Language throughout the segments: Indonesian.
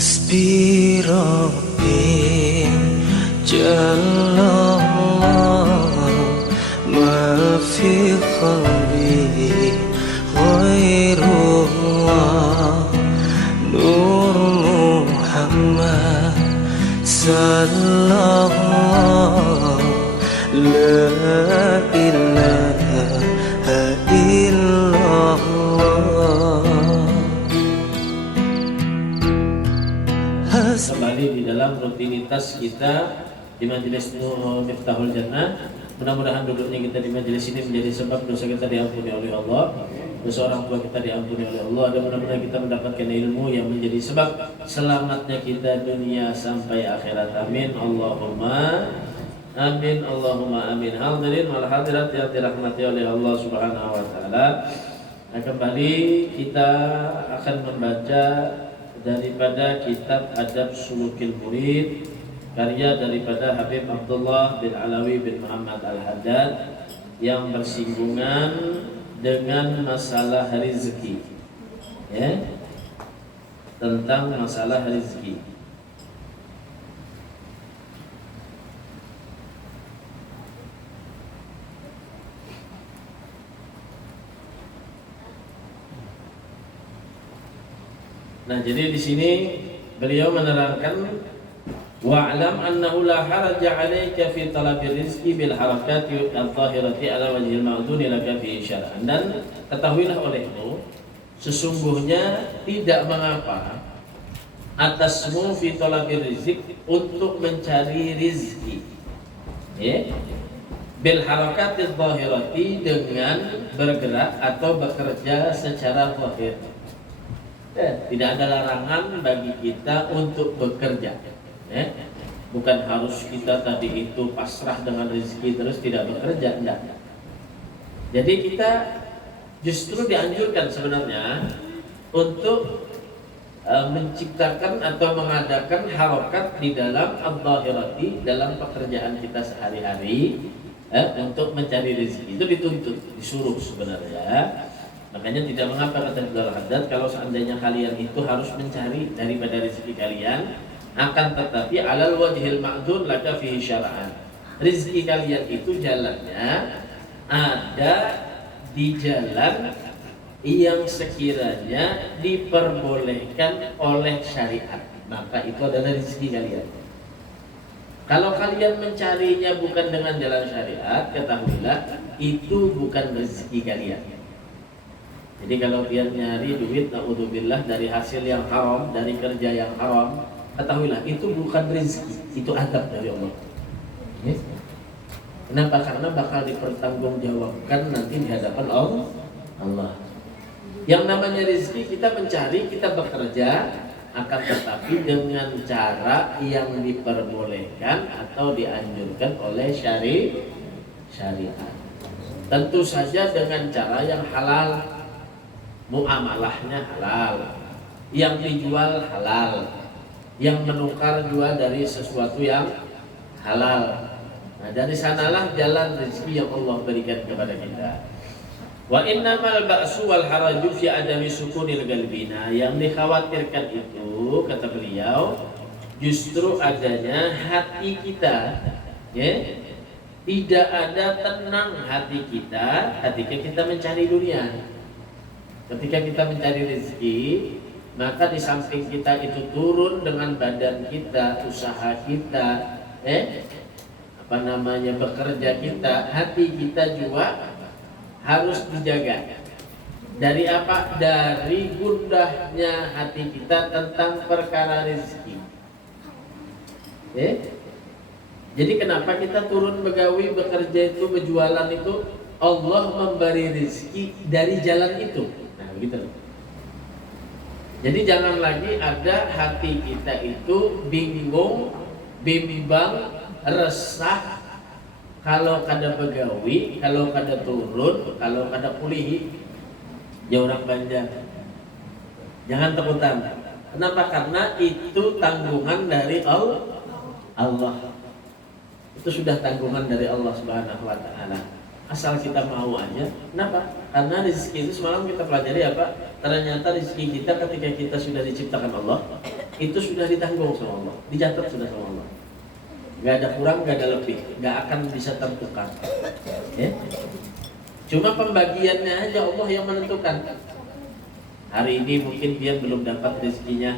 حسبي ربي جل الله ما في قلبي غير الله نور محمد صلى الله لا إله إلا الله. Kembali di dalam rutinitas kita di Majelis Miftahul Jannah. Mudah-mudahan duduknya kita di majelis ini menjadi sebab dosa kita diampuni oleh Allah, dosa orang tua kita diampuni oleh Allah, dan mudah-mudahan kita mendapatkan ilmu yang menjadi sebab selamatnya kita dunia sampai akhirat. Amin Allahumma amin Allahumma amin. Hadirin wal hadirat yang dirahmati oleh Allah Subhanahu wa taala. Nah, kembali kita akan membaca daripada kitab Adab Sulukil Murid, karya daripada Habib Abdullah bin Alawi bin Muhammad Al-Haddad, yang bersinggungan dengan masalah rezeki, ya, tentang masalah rezeki. Nah, jadi di sini beliau menerangkan wa'lam annahu la haraja 'alaika fi talabi rizqi bil harakati adh-dhahirati ala wajhil ma'duni laka fi syar'an. Dan ketahuilah olehmu sesungguhnya tidak mengapa atasmu fi talabi rizq untuk mencari rizki, ya, bil harakati adh-dhahirati dengan bergerak atau bekerja secara zahir. Tidak ada larangan bagi kita untuk bekerja, ya. Bukan harus kita tadi itu pasrah dengan rezeki terus tidak bekerja, enggak. Jadi kita justru dianjurkan sebenarnya untuk menciptakan atau mengadakan harokat di dalam adh-dhahirati, dalam pekerjaan kita sehari-hari, untuk mencari rezeki. Itu dituntut, disuruh sebenarnya. Makanya tidak mengapa kata Abdul Haddad, kalau seandainya kalian itu harus mencari daripada rezeki kalian, akan tetapi alal wajhil ma'dun laka fihi syara'an. Rezeki kalian itu jalannya ada di jalan yang sekiranya diperbolehkan oleh syariat, maka itu adalah rezeki kalian. Kalau kalian mencarinya bukan dengan jalan syariat, ketahuilah itu bukan rezeki kalian. Jadi kalau dia nyari duit, na'udzubillah, dari hasil yang haram, dari kerja yang haram, ketahuilah itu bukan rezeki, itu adab dari Allah. Yes. Kenapa? Karena bakal dipertanggungjawabkan nanti di hadapan Allah. Yang namanya rezeki kita mencari, kita bekerja, akan tetapi dengan cara yang diperbolehkan atau dianjurkan oleh syariat. Tentu saja dengan cara yang halal. Muamalahnya halal, yang dijual halal, yang menukar juga dari sesuatu yang halal. Nah, dari sanalah jalan rezeki yang Allah berikan kepada kita. Wa innamal ba'su wal haraju fi adami sukunil qalbina. Yang dikhawatirkan itu, kata beliau, justru adanya hati kita, ya, tidak ada tenang hati kita ketika kita mencari dunia. Ketika kita mencari rezeki, maka di samping kita itu turun dengan badan kita, usaha kita, bekerja kita, hati kita juga harus dijaga. Dari apa? Dari gundahnya hati kita tentang perkara rezeki. Jadi kenapa kita turun begawi, bekerja itu, berjualan itu? Allah memberi rezeki dari jalan itu. Gitu. Jadi jangan lagi ada hati kita itu bingung, bimbang, resah kalau kada begawi, kalau kada turun, kalau kada pulih. Ya orang Banjar. Jangan takutan. Kenapa? Karena itu tanggungan dari Allah. Itu sudah tanggungan dari Allah Subhanahu wa taala. Asal kita mau aja. Kenapa? Karena rezeki itu semalam kita pelajari apa? Ternyata rezeki kita ketika kita sudah diciptakan Allah, itu sudah ditanggung sama Allah, dicatat sudah sama Allah. Nggak ada kurang, nggak ada lebih, nggak akan bisa tertukar. Ya? Cuma pembagiannya aja Allah yang menentukan. Hari ini mungkin dia belum dapat rezekinya,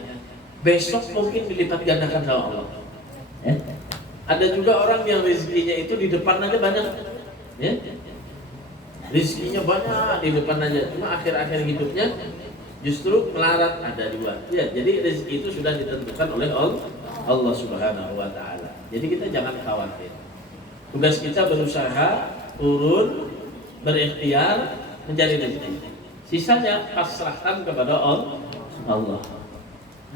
besok mungkin dilipat gandakan sama Allah. Ya? Ada juga orang yang rezekinya itu di depan aja banyak, ya? Rezekinya banyak di depan aja, cuma akhir-akhir hidupnya justru melarat, ada dua. Ya, jadi rezeki itu sudah ditentukan oleh Allah Subhanahu wa taala. Jadi kita jangan khawatir. Tugas kita berusaha turun, berikhtiar mencari rezeki. Sisanya pasrahkan kepada Allah.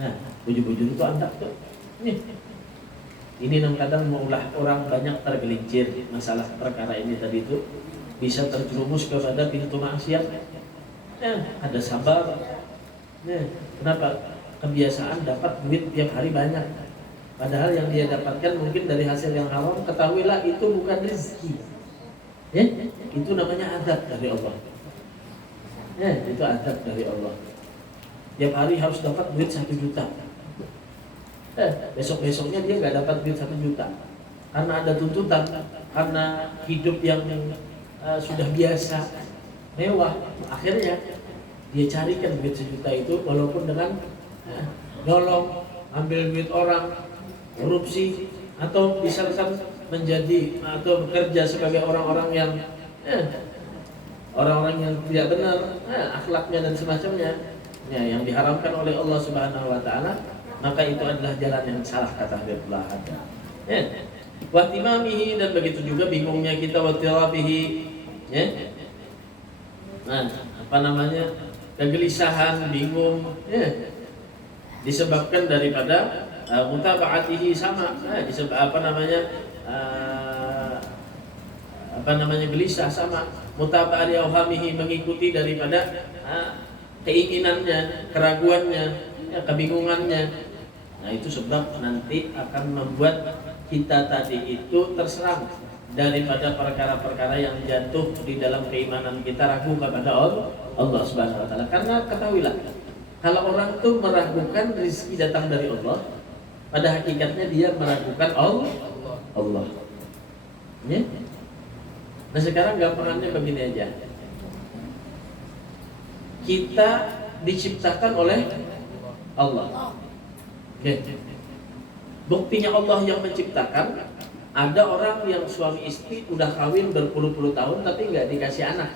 Nah, bujur-bujur itu antak tuh. Ini kadang maulah orang banyak tergelincir masalah perkara ini tadi itu bisa terjerumus kepada pintu maksiat. Ada sabar. Kenapa? Kebiasaan dapat duit tiap hari banyak. Padahal yang dia dapatkan mungkin dari hasil yang haram. Ketahuilah itu bukan rezeki. Itu namanya adab dari Allah. Itu adab dari Allah. Tiap hari harus dapat duit 1 juta. Besok-besoknya dia nggak dapat duit 1 juta. Karena ada tuntutan, karena hidup yang sudah biasa, mewah. Akhirnya dia carikan duit 1 juta itu walaupun dengan nyolong, ambil duit orang, korupsi, atau misalkan menjadi atau bekerja sebagai orang-orang yang tidak benar, akhlaknya dan semacamnya, yang diharamkan oleh Allah Subhanahu wa taala, maka itu adalah jalan yang salah, kata Habibullah ada. Watimamihi, dan begitu juga bingungnya kita, watirabihi, kegelisahan, bingung, disebabkan daripada mutaba'atihi, sama, gelisah, sama, mutaba'ati awhamihi, mengikuti daripada keinginannya, keraguannya, kebingungannya. Nah, itu sebab nanti akan membuat kita tadi itu terserang daripada perkara-perkara yang jatuh di dalam keimanan kita, ragu kepada Allah Subhanahu wa taala. Karena ketahuilah, kalau orang itu meragukan rezeki datang dari Allah, pada hakikatnya dia meragukan Allah. Ya? Nah, sekarang gampangannya begini aja. Kita diciptakan oleh Allah. Okay. Buktinya Allah yang menciptakan. Ada orang yang suami istri udah kawin berpuluh-puluh tahun tapi nggak dikasih anak.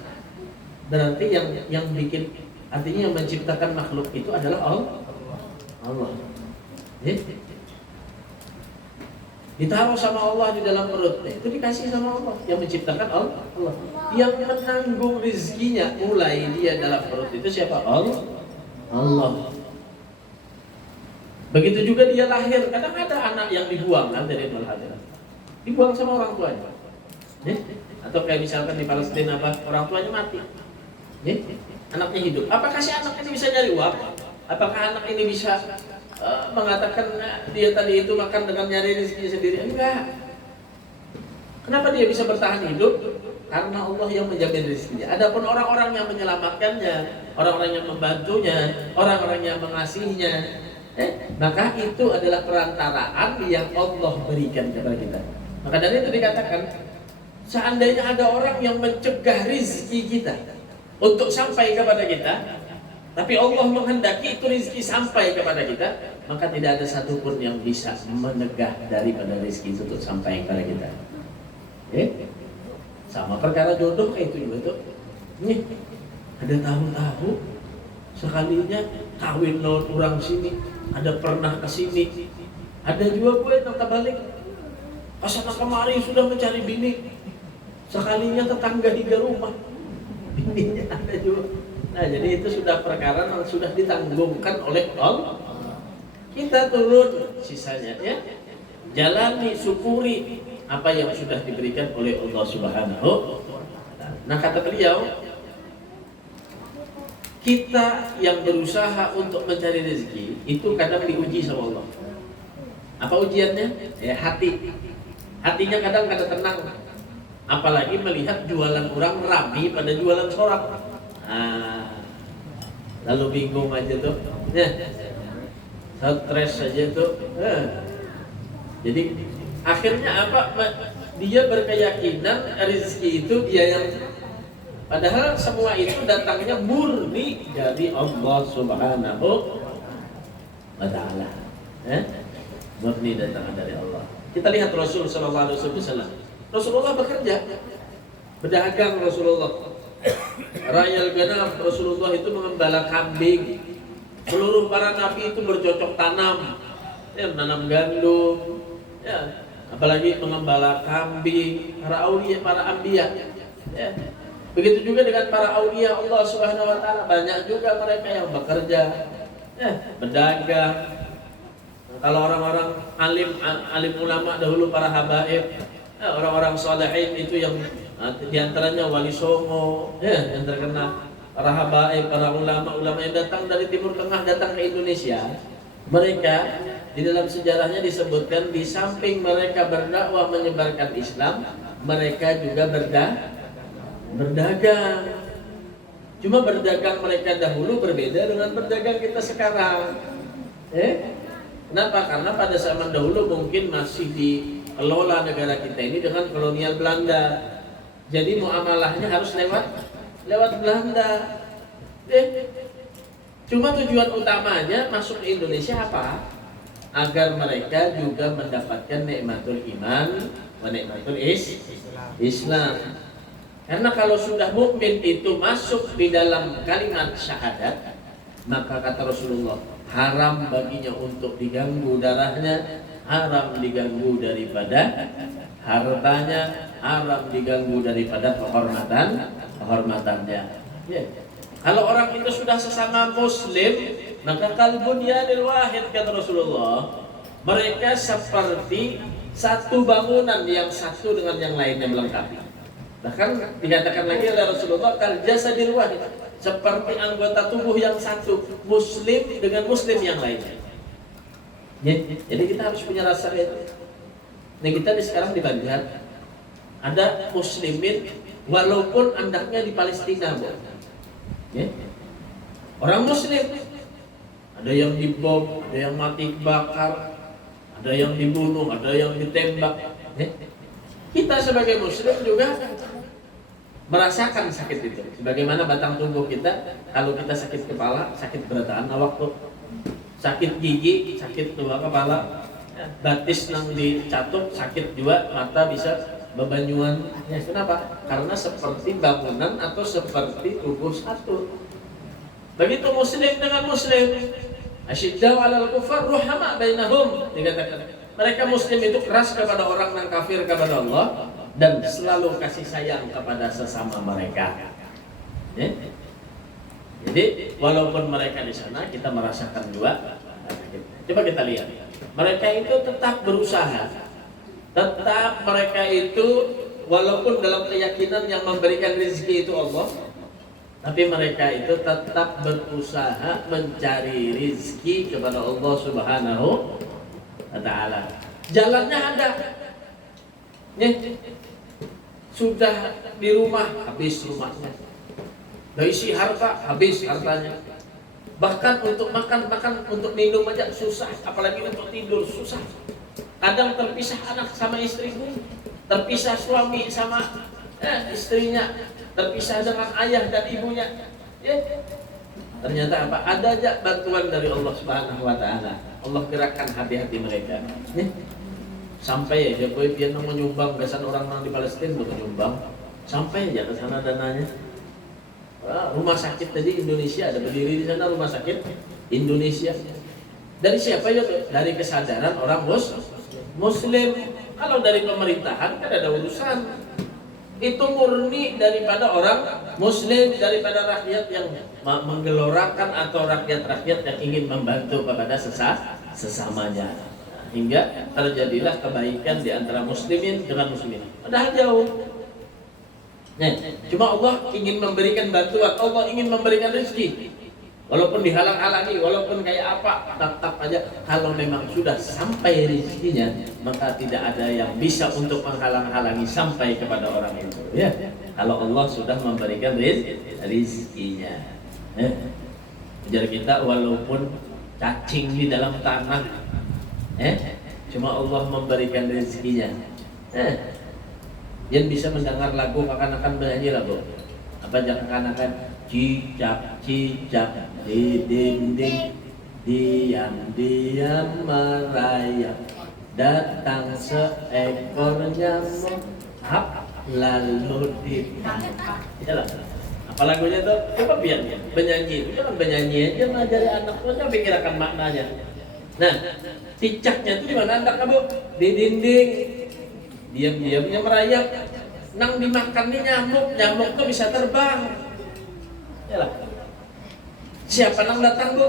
Berarti yang bikin, artinya yang menciptakan makhluk itu adalah Allah. Ditaruh sama Allah di dalam perutnya, itu dikasih sama Allah. Yang menciptakan Allah. Yang menanggung rezekinya mulai dia dalam perut itu siapa? Allah. Begitu juga dia lahir. Kadang ada anak yang dibuang dari melahirkan, dibuang sama orang tuanya. Atau kayak misalkan di Palestina, orang tuanya mati, anaknya hidup. Apakah si anak ini bisa nyari uang? Apakah anak ini bisa mengatakan dia tadi itu makan dengan nyari rezeki sendiri? Enggak. Kenapa dia bisa bertahan hidup? Karena Allah yang menjamin rezekinya. Adapun orang-orang yang menyelamatkannya, orang-orang yang membantunya, orang-orang yang mengasihinya, maka itu adalah perantaraan yang Allah berikan kepada kita. Maka dari itu dikatakan, seandainya ada orang yang mencegah rezeki kita untuk sampai kepada kita, tapi Allah menghendaki itu rezeki sampai kepada kita, maka tidak ada satupun yang bisa menegah daripada rezeki itu untuk sampai kepada kita. Sama perkara jodoh kayak itu juga tuh. Ada tahu-tahu sekalinya kawin lawan orang sini, ada pernah ke sini, ada juga gue yang terbalik. Pasal kemarin sudah mencari bini, sekalinya tetangga 3 rumah, bininya ada juga. Nah, jadi itu sudah perkara yang sudah ditanggungkan oleh Allah. Kita turun sisanya, ya. Jalani, syukuri apa yang sudah diberikan oleh Allah Subhanahu wa taala. Nah, kata beliau, kita yang berusaha untuk mencari rezeki itu kadang diuji sama Allah. Apa ujiannya? Ya, hati. Hatinya kadang tenang. Apalagi melihat jualan orang rapi pada jualan sorak. Lalu bingung aja tuh. stres saja tuh. Jadi akhirnya apa? Dia berkeyakinan rezeki itu dia yang, padahal semua itu datangnya murni dari Allah Subhanahu wa Ta'ala. Murni datang dari Allah. Kita lihat Rasul sallallahu alaihi wasallam. Rasulullah bekerja, berdagang Rasulullah. Rayal ganam Rasulullah itu mengembala kambing. Seluruh para nabi itu bercocok tanam, menanam gandum, apalagi mengembala kambing. Para aulia, para anbiya. Begitu juga dengan para aulia Allah Subhanahu wa Ta'ala, banyak juga mereka yang bekerja, berdagang. Kalau orang-orang alim ulama dahulu, para habaib, orang-orang salihin itu yang diantaranya Wali Songo, yang terkenal, para habaib, para ulama yang datang dari Timur Tengah datang ke Indonesia. Mereka di dalam sejarahnya disebutkan di samping mereka berdakwah menyebarkan Islam, mereka juga berdagang. Cuma berdagang mereka dahulu berbeda dengan berdagang kita sekarang. Kenapa? Karena pada zaman dahulu mungkin masih dikelola negara kita ini dengan kolonial Belanda. Jadi muamalahnya harus lewat Belanda. Cuma tujuan utamanya masuk ke Indonesia apa? Agar mereka juga mendapatkan nikmatul iman wa nikmatul Islam. Karena kalau sudah mukmin itu masuk di dalam kalimat syahadat, maka kata Rasulullah, haram baginya untuk diganggu darahnya, haram diganggu daripada hartanya, haram diganggu daripada kehormatannya. Kalau orang itu sudah sesama muslim, maka kalbunyanil wahid, kata Rasulullah, mereka seperti satu bangunan yang satu dengan yang lainnya melengkapi. Bahkan dikatakan lagi oleh Rasulullah, kal jasadil wahid, seperti anggota tubuh yang satu, muslim dengan muslim yang lainnya. Jadi kita harus punya rasa itu. Nah, kita sekarang di Banjar ada muslimin walaupun andaknya di Palestina, orang muslim, ada yang dibom, ada yang mati bakar, ada yang dibunuh, ada yang ditembak. Kita sebagai muslim juga merasakan sakit itu. Sebagaimana batang tubuh kita, kalau kita sakit kepala, sakit berataan awak tuh, sakit gigi, sakit tua kepala, batis nang dicatup, sakit juga, mata bisa bebanjuan. Kenapa? Karena seperti bangunan atau seperti tubuh satu. Begitu muslim dengan muslim, asyiddau 'alal kufar ruhama bainahum, dikatakan. Mereka muslim itu keras kepada orang yang kafir kepada Allah dan selalu kasih sayang kepada sesama mereka. Jadi walaupun mereka di sana, kita merasakan juga. Coba kita lihat, mereka itu tetap berusaha, tetap mereka itu walaupun dalam keyakinan yang memberikan rezeki itu Allah, tapi mereka itu tetap berusaha mencari rezeki kepada Allah Subhanahu wa Ta'ala. Jalannya ada, sudah di rumah habis rumahnya, isi harta habis hartanya, bahkan untuk makan, untuk minum aja susah, apalagi untuk tidur susah. Kadang terpisah anak sama istrinya, terpisah suami sama istrinya, terpisah dengan ayah dan ibunya. Ternyata apa? Ada aja bantuan dari Allah Subhanahu wa Ta'ala. Allah gerakkan hati-hati mereka. Sampai aja dia mau menyumbang, biasanya orang di Palestina udah menyumbang, sampai aja ke sana dananya. Rumah sakit tadi Indonesia ada berdiri di sana, rumah sakit Indonesia. Dari siapa ya? Dari kesadaran orang Muslim. Kalau dari pemerintahan kan ada urusan. Itu murni daripada orang Muslim, daripada rakyat yang menggelorakan atau rakyat-rakyat yang ingin membantu kepada sesamanya. Hingga terjadilah kebaikan di antara muslimin dengan muslimin. Padahal jauh. Cuma Allah ingin memberikan bantuan, Allah ingin memberikan rezeki. Walaupun dihalang-halangi, walaupun kayak apa, tetap aja kalau memang sudah sampai rezekinya, maka tidak ada yang bisa untuk menghalang-halangi sampai kepada orang itu. Kalau Allah sudah memberikan rezekinya. Jadi kita walaupun cacing di dalam tanah. Cuma Allah memberikan rezekinya. Yang bisa mendengar lagu akan bernyanyi lah, Bu. Apa jangan akan cicak cicak di dinding, diam-diam merayap, datang seekor nyamuk, lalu ditangkap. Yalah. Apa lagunya tuh? Coba biar penyanyi itu jangan penyanyi aja ngajari anak punya pikirkan maknanya. Nah, cicaknya itu di mana anak kamu? Di dinding. Diam-diamnya merayap. Nang dimakannya nyamuk tuh bisa terbang. Yalah. Siapa nang datang, Bu?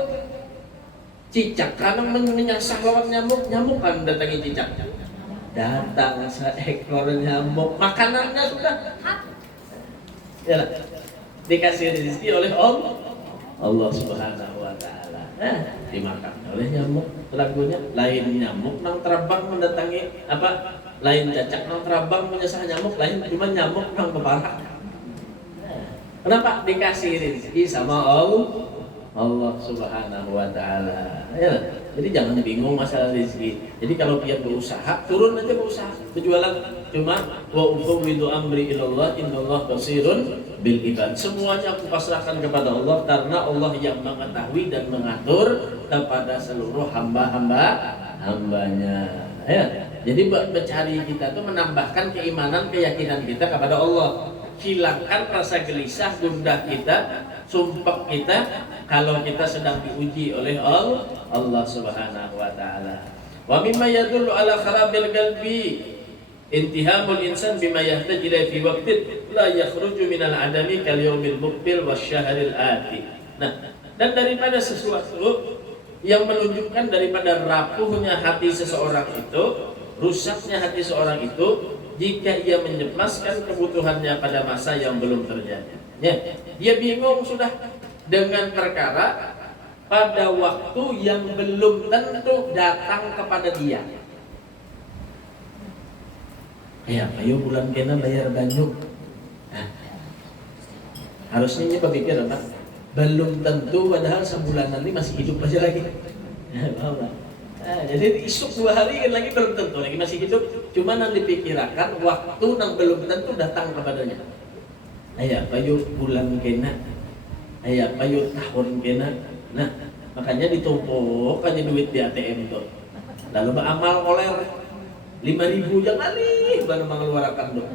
Cicak kan menyasar lawan nyamuk kan datangi cicak. Datang seekor nyamuk, makanannya sudah yalah. Dikasih rezeki oleh Allah Subhanahu wa taala. Dimakan oleh nyamuk. Lagunya lain nyamuk nang terbang mendatangi apa? Lain cacak nang terbang menyasar nyamuk, lain cuma nyamuk nang keparak. Kenapa? Dikasih rezeki sama Allah Subhanahu wa taala. Ya. Jadi jangan bingung masalah rezeki. Jadi kalau dia berusaha, turun aja berusaha, berjualan. Cuma wa ufawwidu amri ilallah innallaha basirun bil ibad. Semuanya aku pasrahkan kepada Allah karena Allah yang mengetahui dan mengatur kepada seluruh hambanya. Ya. Jadi mencari kita tuh menambahkan keimanan, keyakinan kita kepada Allah. Hilangkan rasa gelisah, gundah kita, sumpah kita kalau kita sedang diuji oleh Allah Subhanahu wa taala. Wa mimma yadullu ala kharabil qalbi intihamul insan bima yahtaju ila fi waqtin la yakhruju minal adami kal yaumil muqbil wasyahril ati. Nah, dan daripada sesuatu yang menunjukkan daripada rapuhnya hati seseorang itu, rusaknya hati seorang itu jika ia menyemaskan kebutuhannya pada masa yang belum terjadi. Ya, dia bingung sudah dengan perkara pada waktu yang belum tentu datang kepada dia. Ya, ayo bulan kena bayar banyu. Nah, harusnya dia berpikir apa? Belum tentu, padahal sebulan nanti masih hidup aja lagi. Jadi isuk 2 hari lagi belum tentu lagi masih hidup. Cuma yang dipikirkan waktu yang belum tentu datang kepadanya. Ayah payu bulan kena, ayah payu tahun kena. Nah, makanya ditumpuk aja duit di ATM tuh. Lalu beramal koler 5.000 jangan nih baru mengeluarkan tuh.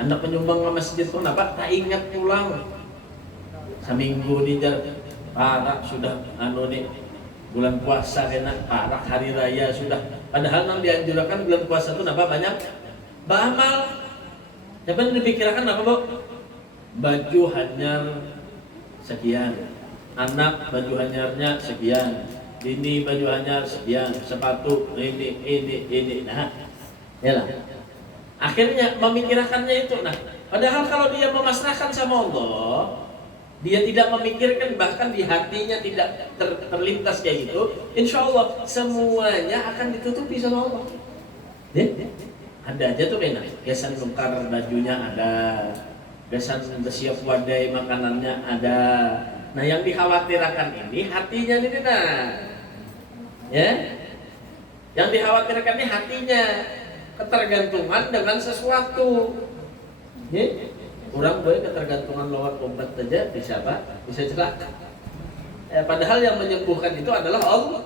Anak penyumbang ke masjid pun apa? Tak ingat pulang. Seminggu di parah sudah nih bulan puasa kena parah, hari raya sudah. Padahal yang dianjurkan bulan puasa itu apa banyak beramal. Yang dipikirkan apa, Bu? Baju hanyar sekian, anak baju hanyarnya sekian, ini baju hanyar sekian, sepatu ini. Nah, yalah. Akhirnya memikirkannya itu. Nah, padahal kalau dia memasrahkan sama Allah, dia tidak memikirkan, bahkan di hatinya tidak terlintas kayak gitu, insya Allah semuanya akan ditutupi sama Allah. Ada aja tuh enak, gesan tukar bajunya ada, gesan bersiap wadai makanannya ada. Nah, yang dikhawatirkan ini hatinya ini ya, yang dikhawatirkan ini hatinya ketergantungan dengan sesuatu. Ya? Orang boleh ketergantungan lawan obat saja bisa apa? Bisa celaka. Padahal yang menyembuhkan itu adalah Allah.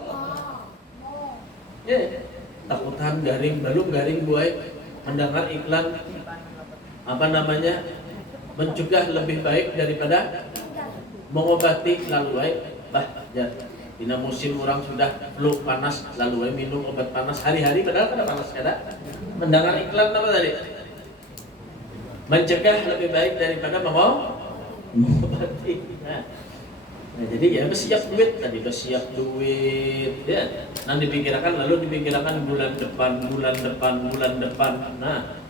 Ya, takutan garing, belum garing buai mendengar iklan mencegah lebih baik daripada mengobati lalu ya. Dina musim orang sudah flu panas lalu minum obat panas hari-hari padahal pada panas kada. Mendengar iklan apa tadi? Mencegah lebih baik daripada mengobati. Nah, jadi ya bersiap duit tadi, bersiap duit ya. Nanti dipikirkan bulan depan. Nah,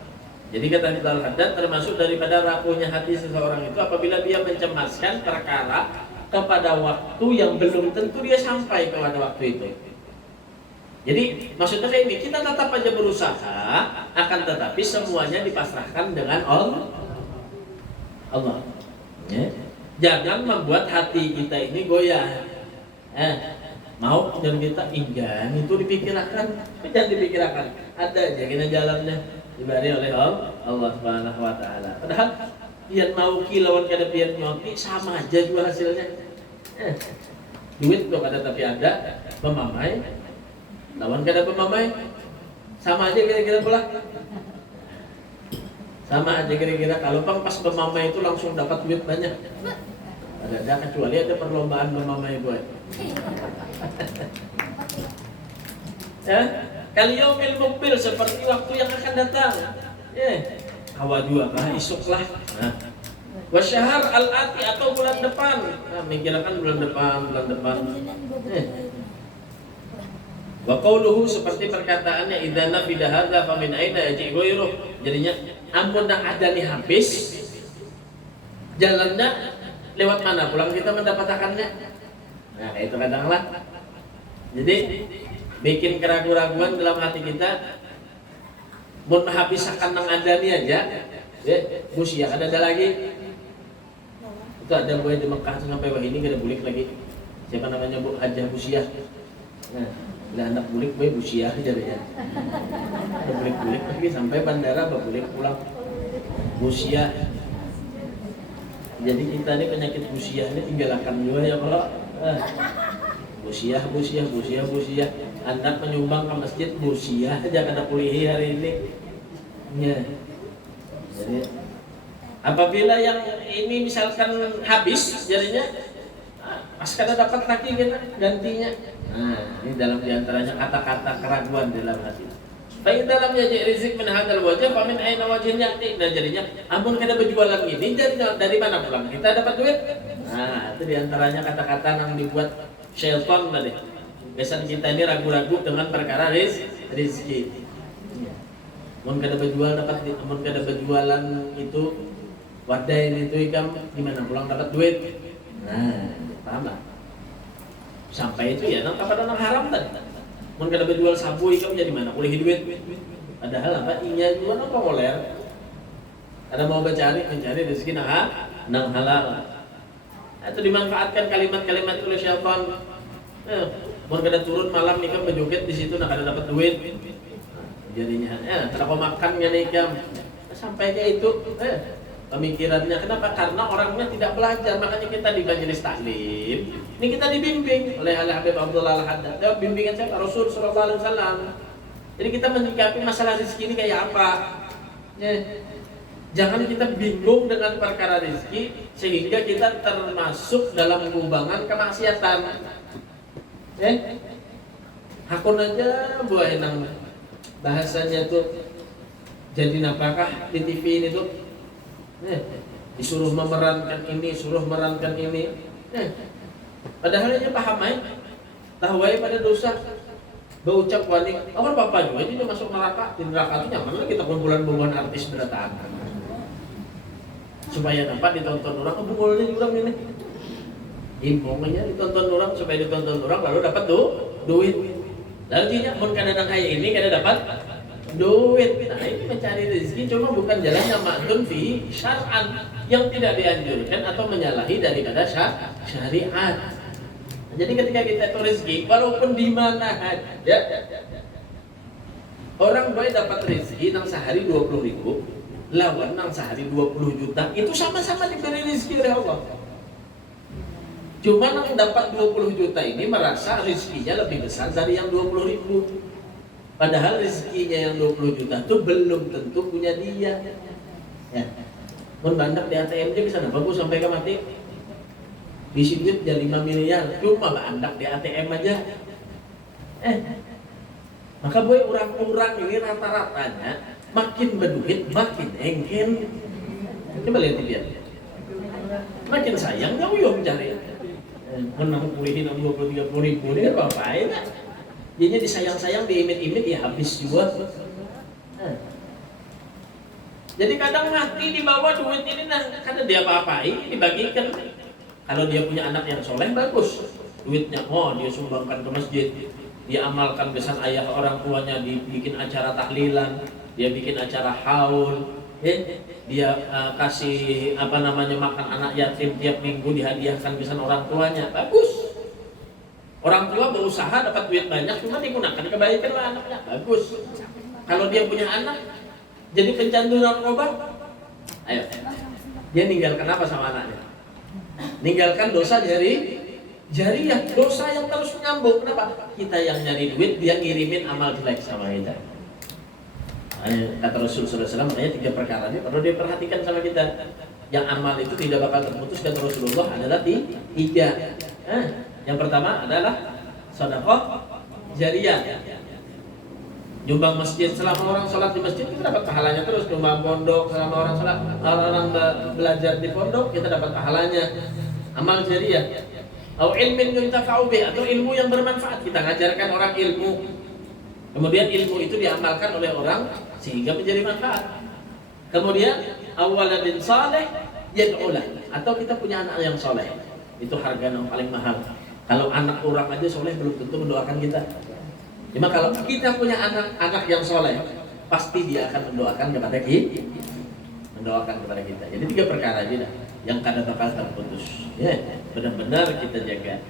jadi kata kita Al-Haddad termasuk daripada rapuhnya hati seseorang itu apabila dia mencemaskan perkara kepada waktu yang belum tentu dia sampai kepada waktu itu. Jadi maksudnya kayak ini, kita tetap aja berusaha, akan tetapi semuanya dipasrahkan dengan Allah. Ya. Jangan membuat hati kita ini goyah. Mau dan kita enggan itu dipikirkan, jangan dipikirkan. Ada aja kita jalannya diberi oleh Allah Subhanahu wa taala. Padahal pian mau lawan kada pian mau sama aja juga hasilnya. Duit tuh kada tapi ada, pemamai lawan kada pemamai sama aja kira-kira pula. Sama aja kira-kira kalau pas pemamai itu langsung dapat duit banyak. Ada kecuali ada perlombaan pemamai boy. Ya, kaliyomil mobil seperti waktu yang akan datang. Hawa juga kah isuk lah. Wasyahar al-ati atau bulan depan. Mikirkan bulan depan. Wa qauluhu seperti perkataannya idza nafida hadza fa min aina yaji ghairuh. Jadinya ampun dah ada nih habis. Jalannya lewat mana pulang kita mendapatkannya? Nah, itu kadanglah. Jadi bikin keraguan-keraguan dalam hati kita. Mun habis akan nang ada nih aja. Musia ada lagi. Itu ada boy di Mekah sampai wah ini kada bulik lagi. Siapa namanya Bu Hajah Busiah. Nah, bila anak bulik boy Busiah jadi ya. Bulik-bulik lagi sampai bandara bulik pulang. Busiah. Jadi kita ini penyakit Busiah ini tinggalkan juga ya kalau Busiah. Anak menyumbang ke masjid Busiah jangan ada pulih hari ini. Ya. Jadi apabila yang ini misalkan habis jadinya pas kada dapat lagi kita gantinya. Nah, ini dalam diantaranya kata-kata keraguan dalam hati. Baik dalam yaji rizik min hadal wajah pamin aina wajhnya dan jadinya ampun kada berjualan ini dari mana pulang kita dapat duit. Nah, itu diantaranya kata-kata yang dibuat syaitan tadi. Biasanya kita ini ragu-ragu dengan perkara rizki. Mun kada berjual dapat, mun kada berjualan itu wadai itu ikam gimana pulang dapat duit. Nah, paham lah. Sampai itu ya nang kapan nang haram tadi. Mun kada berjual sabu ikam jadi mana boleh duit. Padahal apa inya juga nang pomoler. Ada mau mencari rezeki nang halal. Itu dimanfaatkan kalimat-kalimat oleh syaitan. Mun kada turun malam ikam berjoget di situ nak kada dapat duit. Jadinya kada makan ngene ikam. Sampai kayak itu pemikirannya kenapa? Karena orangnya tidak belajar. Makanya kita di majelis taklim ini kita dibimbing oleh Habib Abdullah Al-Haddad. Bimbingan saya Rasul sallallahu alaihi wasallam. Jadi kita menyikapi masalah rezeki ini kayak apa? Jangan kita bingung dengan perkara rezeki sehingga kita termasuk dalam kubangan kemaksiatan. Hakun aja buah enang bahasanya tuh jadi napakah di TV ini tuh disuruh memerankan ini, padahal ini paham tahu pada dosa berucap wani awal bapak juga itu masuk neraka. Di neraka itu nyaman lah kita kumpulan-kumpulan artis berdatangan supaya dapat ditonton orang. Bungulnya juga ini impongnya ditonton orang supaya ditonton orang lalu dapat duit. Lalu tidak mun kadang kayak ini kada dapat duit. Nah, ini mencari rezeki cuma bukan jalan yang ma'dun fi syar'an yang tidak dianjurkan atau menyalahi daripada syariat. Jadi ketika kita itu rezeki walaupun di mana aja orang boleh dapat rezeki nang sehari 20.000 lawan nang sehari 20 juta itu sama-sama diberi rezeki oleh Allah. Cuma yang dapat 20 juta ini merasa rezekinya lebih besar dari yang 20.000. Padahal rezekinya yang 20 juta itu belum tentu punya dia. Ya. Mun bandak di ATM dia bisa nambah sampai ke mati. Isi duit jadi 5 miliar, cuma bandak di ATM aja. Maka boy orang-orang ini rata-ratanya makin berduit makin engken. Coba lihat dia. Makin sayang jauh yang mencari. Menang pulihin 20-30 ribu ini apa-apain. Jadinya disayang-sayang, diimit-imit ya habis juga. Jadi kadang mati di bawah duit ini kadang dia apa-apain dibagikan. Kalau dia punya anak yang soleh bagus. Duitnya dia sumbangkan ke masjid. Dia amalkan pesan ayah orang tuanya, dibikin acara tahlilan, dia bikin acara haul. Dia kasih makan anak yatim tiap minggu dihadiahkan pesan orang tuanya. Bagus. Orang tua berusaha dapat duit banyak, cuma digunakan kebaikan lah anaknya, bagus. Kalau dia punya anak jadi pencandu narkoba, ayo, dia ninggalkan apa sama anaknya? Ninggalkan dosa dari jariah, dosa yang terus nyambung. Kenapa? Kita yang nyari duit, dia ngirimin amal jelek sama kita. Kata Rasulullah SAW, makanya 3 perkara ini perlu diperhatikan sama kita. Yang amal itu tidak bakal terputus, kata Rasulullah, adalah 3. Yang pertama adalah sedekah jariyah. Nyumbang masjid, selama orang sholat di masjid kita dapat pahalanya terus. Nyumbang pondok, selama orang sholat, orang belajar di pondok kita dapat pahalanya. Amal jariyah. Atau ilmin yuntafa'u bih, atau ilmu yang bermanfaat, kita ngajarkan orang ilmu. Kemudian ilmu itu diamalkan oleh orang sehingga menjadi manfaat. Kemudian awaladin saleh yad'ulah, atau kita punya anak yang soleh. Itu harga yang paling mahal. Kalau anak orang aja soleh belum tentu mendoakan kita. Cuma kalau kita punya anak yang soleh, pasti dia akan mendoakan kepada kita. Jadi 3 perkara aja dah yang kada bakal terputus. Ya, benar-benar kita jaga.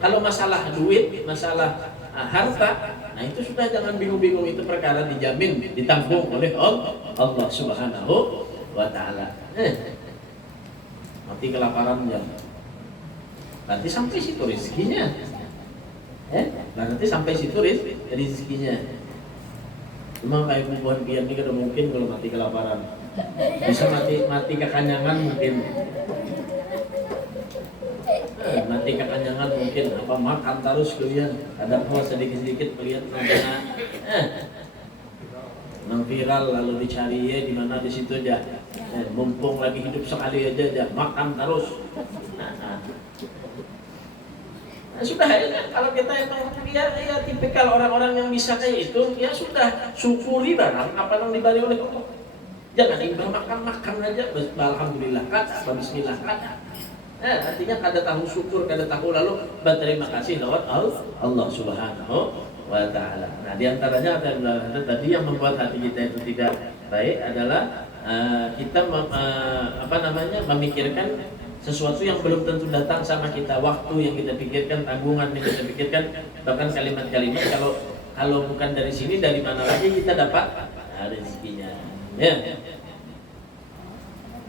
Kalau masalah duit, masalah harta, nah itu sudah jangan bingung-bingung, itu perkara dijamin, ditanggung oleh Allah Subhanahu wa Ta'ala. Mati kelaparan ya. Nanti sampai situ rezekinya. Nanti sampai situ rezekinya. Cuma kayak perempuan pian ini kada mungkin kalau mati kelaparan. Bisa mati kekanyangan mungkin. Mati kekanyangan mungkin, apa makan terus kalian. Kadang kalau sedikit-sedikit melihat makanan. Nang viral lalu dicari ya di mana, di situ aja. Mumpung lagi hidup sekali aja makan terus. Sudah ya, kalau kita emang ya tipikal orang-orang yang bisa kayak itu, ya sudah syukuri barang apa yang diberi oleh Allah. Jangan tinggal makan aja, alhamdulillah kata, bismillah kata. Artinya kada tahu syukur, kada tahu lalu berterima kasih lewat Allah Subhanahu wa Ta'ala. Nah, diantaranya ada tadi yang membuat hati kita itu tidak baik adalah kita memikirkan sesuatu yang belum tentu datang sama kita, waktu yang kita pikirkan, tanggungan yang kita pikirkan, bahkan kalimat-kalimat kalau bukan dari sini, dari mana lagi kita dapat rezekinya. Ya.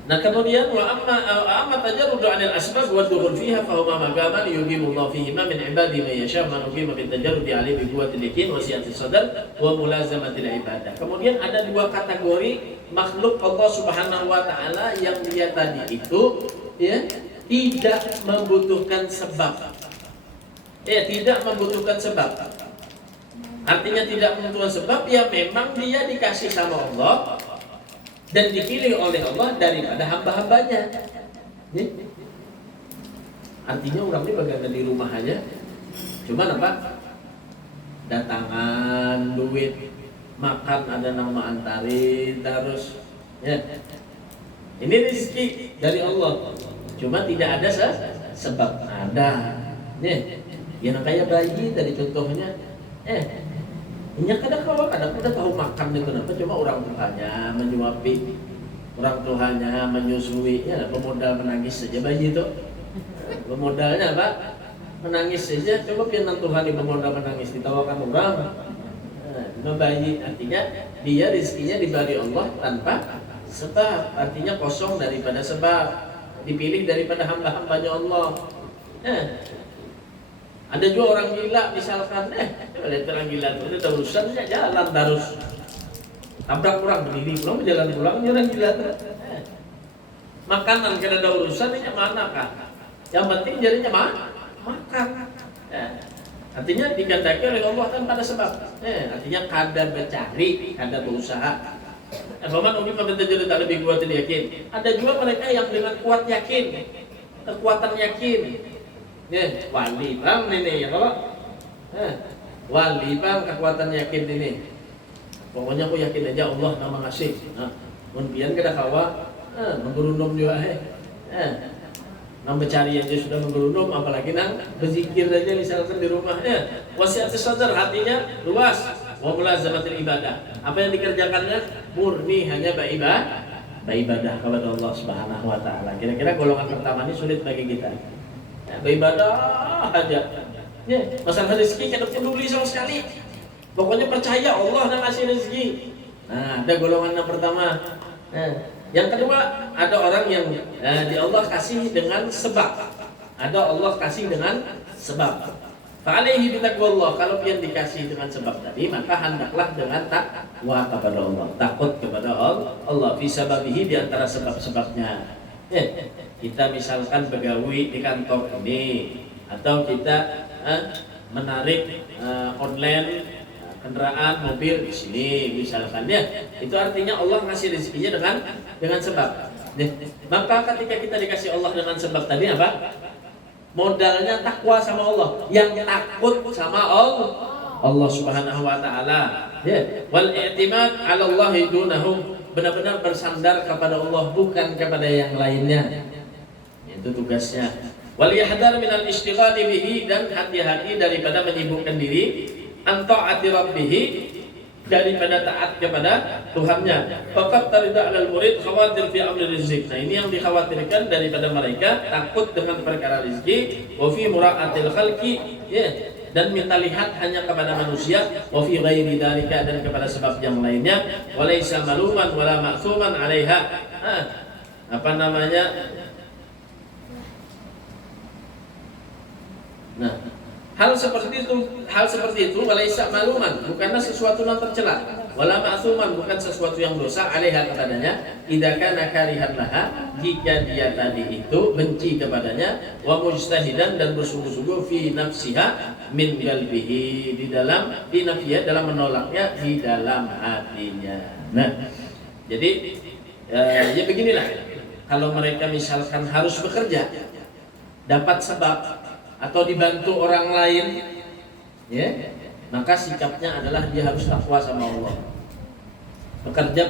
Nah kemudian wa amma tajarrudu 'anil asbab wa dukhul fiha fa huwa maqaman yuqimu Allah fihi min ibadi man yasha man yuqimu bi tajarrudi 'alaihi bi quwwatil yakin wa si'atis sadr wa mulazamatil ibadah. Kemudian ada 2 kategori makhluk Allah Subhanahu wa Ta'ala yang dia tadi itu ya tidak membutuhkan sebab. Tidak membutuhkan sebab. Artinya tidak membutuhkan sebab, ya memang dia dikasih sama Allah dan dipilih oleh Allah daripada hamba-hambanya. Artinya orang ini bagian di rumah aja, cuman apa? Datangan, duit, makan ada nama antarin terus. Ya. Ini rezeki dari Allah. Cuma tidak ada sebab. Ada. Ya kayak bayi tadi contohnya. Ini kadang tahu makan itu kenapa, cuma orang tuanya menyuapi, orang tuanya menyusui, ya pemodal menangis saja bayi itu. Pemodalnya apa? Menangis saja, coba pian Tuhan di pemodal menangis ditawakan orang. Bayi artinya dia rezekinya diberi Allah tanpa sebab, artinya kosong daripada sebab, dipilih daripada hamba-hambanya Allah. Ada juga orang gila misalkan, lihat orang gila itu ada urusannya jalan terus, tabrak orang berdiri pulang berjalan pulang, orang gila terus. Makanan kan ada urusannya mana kan? Yang penting jadinya makan. Artinya digandaki oleh Allah tanpa ada sebab. Artinya kadar mencari, kadar berusaha. Faman umi pemerintah jadi tak lebih kuat yakin. Ada juga mereka yang dengan kuat yakin, kekuatan yakin. Wali bang ini ya kalau wali bang kekuatan yakin ini. Pokoknya aku yakin aja Allah nama ngasih. Kemudian kita kawa menggerundum juga nang mencari aja sudah menggerundum, apalagi nang berzikir aja misalkan di rumah. Wasiat sadar hatinya luas. Wa mulazamatil ibadah. Apa yang dikerjakannya murni hanya beribadah kepada Allah Subhanahu wa Ta'ala. Kira-kira golongan pertama ini sulit bagi kita. Beribadah aja. Ya, masalah rezeki kita peduli sama sekali. Pokoknya percaya Allah yang ngasih rezeki. Nah, ada golongan yang pertama. Nah, yang kedua, ada orang yang di Allah kasih dengan sebab. Ada Allah kasih dengan sebab. Fa'alaihi bitaqwallah, kalau yang dikasih dengan sebab tadi, maka hendaklah dengan takwa kepada Allah, takut kepada Allah. Fi sababihi, di antara sebab-sebabnya. Kita misalkan begawi di kantor ini, atau kita menarik online kendaraan mobil di sini misalkan, ya itu artinya Allah ngasih rezekinya dengan sebab. Maka ketika kita dikasih Allah dengan sebab tadi apa? Modalnya takwa sama Allah, yang takut sama Allah Subhanahu wa taala. Ya, wal i'timad 'ala Allah dunahu, benar-benar bersandar kepada Allah bukan kepada yang lainnya. Itu tugasnya. Wal yahdar minal ishtighali bihi, dan hati-hati daripada menyibukkan diri an ta'ati rabbih, daripada taat kepada Tuhannya. Faqat tarida 'alal murid khawatir fi amri rizq. Nah, ini yang dikhawatirkan daripada mereka, takut dengan perkara rezeki, wa fi mura'atil khalqi, ya, dan minta lihat hanya kepada manusia, wa fi ghairi dzalika, dan kepada sebab yang lainnya, wa laisa maluman wala ma'suman 'alaiha. Apa namanya? Nah, hal seperti itu walaisa maluman, bukanlah sesuatu yang tercela, wala ma'suman, bukan sesuatu yang dosa, alaiha kepadanya, idza kana karihan laha, jika dia tadi itu benci kepadanya, wa mujtahidan, dan bersungguh-sungguh fi nafsiha min qalbihi, di dalam fi nafsiha, dalam menolaknya di dalam hatinya. Nah, jadi ya beginilah, kalau mereka misalkan harus bekerja, dapat sebab atau dibantu orang lain, ya, maka sikapnya adalah dia harus takwa sama Allah. Bekerja,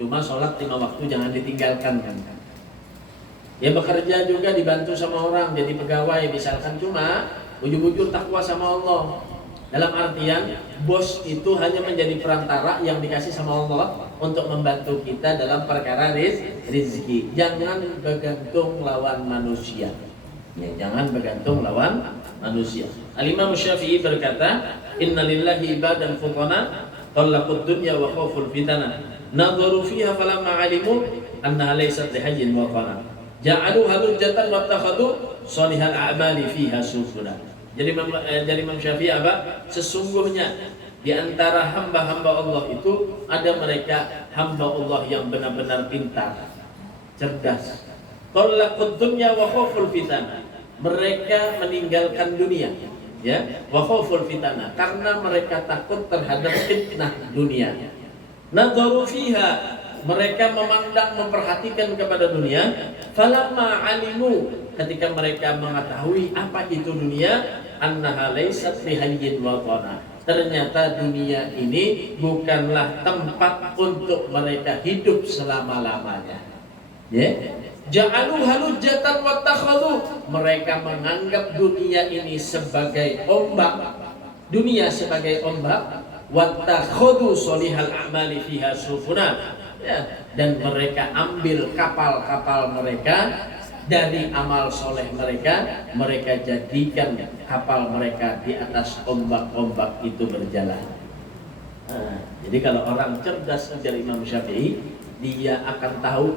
cuma sholat 5 waktu jangan ditinggalkan kan. Ya, bekerja juga dibantu sama orang, jadi pegawai misalkan, cuma ujung-ujung takwa sama Allah. Dalam artian bos itu hanya menjadi perantara yang dikasih sama Allah untuk membantu kita dalam perkara rezeki. Jangan bergantung lawan manusia. Ya, jangan bergantung lawan manusia. Al-Imam Syafi'i berkata, "Inna lillahi ibadan futana talaqud dunya wa khawful fitana. Nadharu fiha falamma 'alimu annaha laysat lihayyin wa qana. Ja'alu halujatan wa takhadu salihal a'mali fiha sufuna." Jadi Imam Syafi'i apa? Sesungguhnya di antara hamba-hamba Allah itu ada mereka hamba Allah yang benar-benar pintar, cerdas. Talaqud dunya wa khawful fitana. Mereka meninggalkan dunia, ya, wa khawful fitana, karena mereka takut terhadap fitnah dunia. Nadharu fiha, mereka memandang, memperhatikan kepada dunia. Falamma alimu, ketika mereka mengetahui apa itu dunia, annaha laysat lihayyin wa qana, ternyata dunia ini bukanlah tempat untuk mereka hidup selama-lamanya. Ya, ja'alu halujatan wa takhadhu, mereka menganggap dunia ini sebagai ombak, dunia sebagai ombak, wa takhadhu solihal a'mali fiha sufuna, ya, dan mereka ambil kapal-kapal mereka dari amal soleh mereka, mereka jadikan kapal mereka di atas ombak-ombak itu berjalan. Nah, jadi kalau orang cerdas dari Imam Syafi'i, dia akan tahu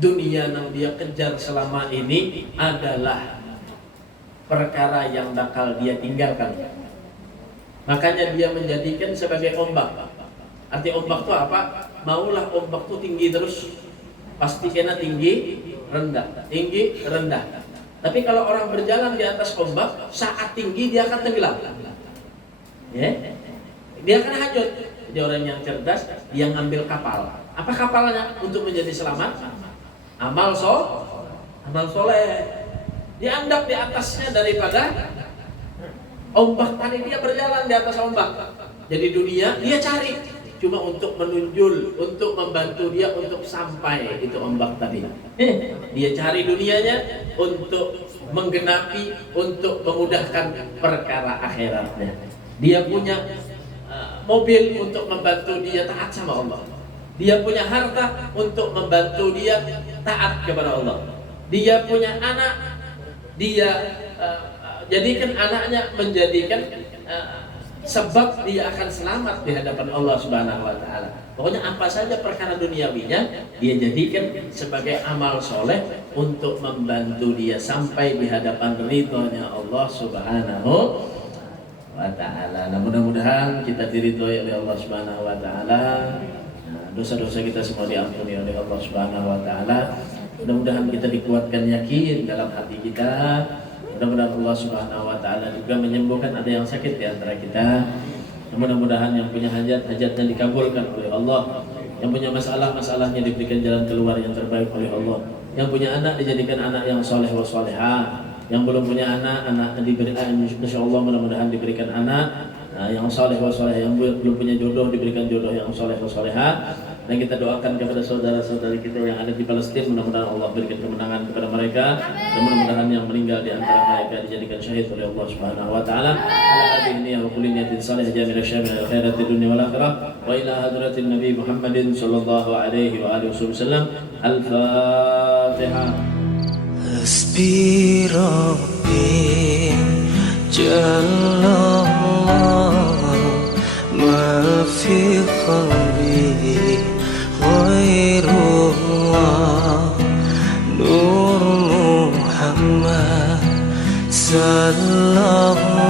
dunia yang dia kejar selama ini adalah perkara yang bakal dia tinggalkan. Makanya dia menjadikan sebagai ombak. Arti ombak itu apa? Maulah ombak itu tinggi terus, pasti kena tinggi, rendah, tinggi, rendah. Tapi kalau orang berjalan di atas ombak, saat tinggi dia akan tenggelam, ya? Dia akan hanyut. Jadi orang yang cerdas, dia ngambil kapal. Apa kapalnya untuk menjadi selamat? Amal soleh. Dianggap di atasnya daripada ombak tadi, dia berjalan di atas ombak. Jadi dunia dia cari cuma untuk menunjul, untuk membantu dia untuk sampai itu ombak tadi. Dia cari dunianya untuk menggenapi, untuk memudahkan perkara akhiratnya. Dia punya mobil untuk membantu dia taat sama Allah. Dia punya harta untuk membantu dia taat kepada Allah. Dia punya anak, dia Jadikan anaknya menjadikan sebab dia akan selamat di hadapan Allah Subhanahu wa taala. Pokoknya apa saja perkara duniawinya dia jadikan sebagai amal soleh untuk membantu dia sampai di hadapan ridhonya Allah Subhanahu wa taala. Nah, mudah-mudahan kita diridhoi oleh Allah Subhanahu wa taala. Nah, dosa-dosa kita semua diampuni oleh Allah Subhanahu wa taala. Mudah-mudahan kita dikuatkan yakin dalam hati kita. Mudah-mudahan Allah Subhanahu wa taala juga menyembuhkan ada yang sakit di antara kita. Mudah-mudahan yang punya hajat, hajatnya dikabulkan oleh Allah. Yang punya masalah, masalahnya diberikan jalan keluar yang terbaik oleh Allah. Yang punya anak dijadikan anak yang soleh wa solehah. Yang belum punya anak, anak diberi, insyaallah mudah-mudahan diberikan anak yang soleh wa solehah. Yang belum punya jodoh diberikan jodoh yang soleh wa solehah. Dan kita doakan kepada saudara-saudari kita yang ada di Palestina, mudah-mudahan Allah berikan kemenangan kepada mereka, dan mudah-mudahan yang meninggal di antara mereka dijadikan syahid oleh Allah Subhanahu wa taala. Ala hadhihi wa kulli niyatin salihah jamil syamil khairatid dunya wal akhirah wa ila hadratin nabi Muhammadin sallallahu alaihi wa alihi wasallam. Al-Fatihah. Hasbi Rabbi Jallallah ma fi qalbi Khairullah Nur Muhammad Sallallahu